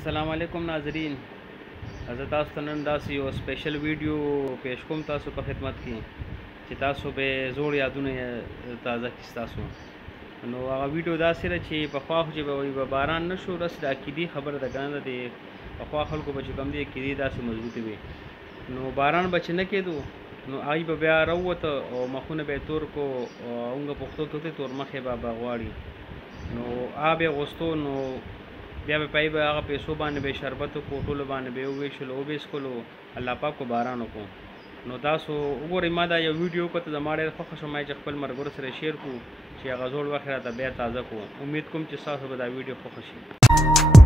السلام علیکم ناظرین، زه تاسو ته نن داسې یو سپیشل ویډیو پیش کوم تاسو په خدمت کې چې تاسو به زوړ یادونه تازه کړي ستاسو. نو هغه ویډیو داسې ده چې پخوا خو چې به وایي به باران نه شو، رس د عقیدې خبره ده که نه د پخوا خلکو به چې کوم دي عقیدې داسې مضبوطې وي، نو باران به چې نه کېدو نو هغوی به بیا راووته او مخونه به یې تور کو او هغه پښتو کې تور مخې به غواړي، نو آب یې غوستو نو بیا به پای به هغه پیسو باندې به شربت وکړو، ټولو باندې به یې وویشلو وبېسکلو، الله پاک به باران وکړو. نو تاسو وګورئ، ما دا یو ویډیو وکړه، زما ډېر خوښه شوه، ما چې خپل ملګرو سره شیر کړو چې هغه زوړ وخت راته بیا تازه کړو. امید کوم چې ستاسو به دا ویډیو خوښه شي.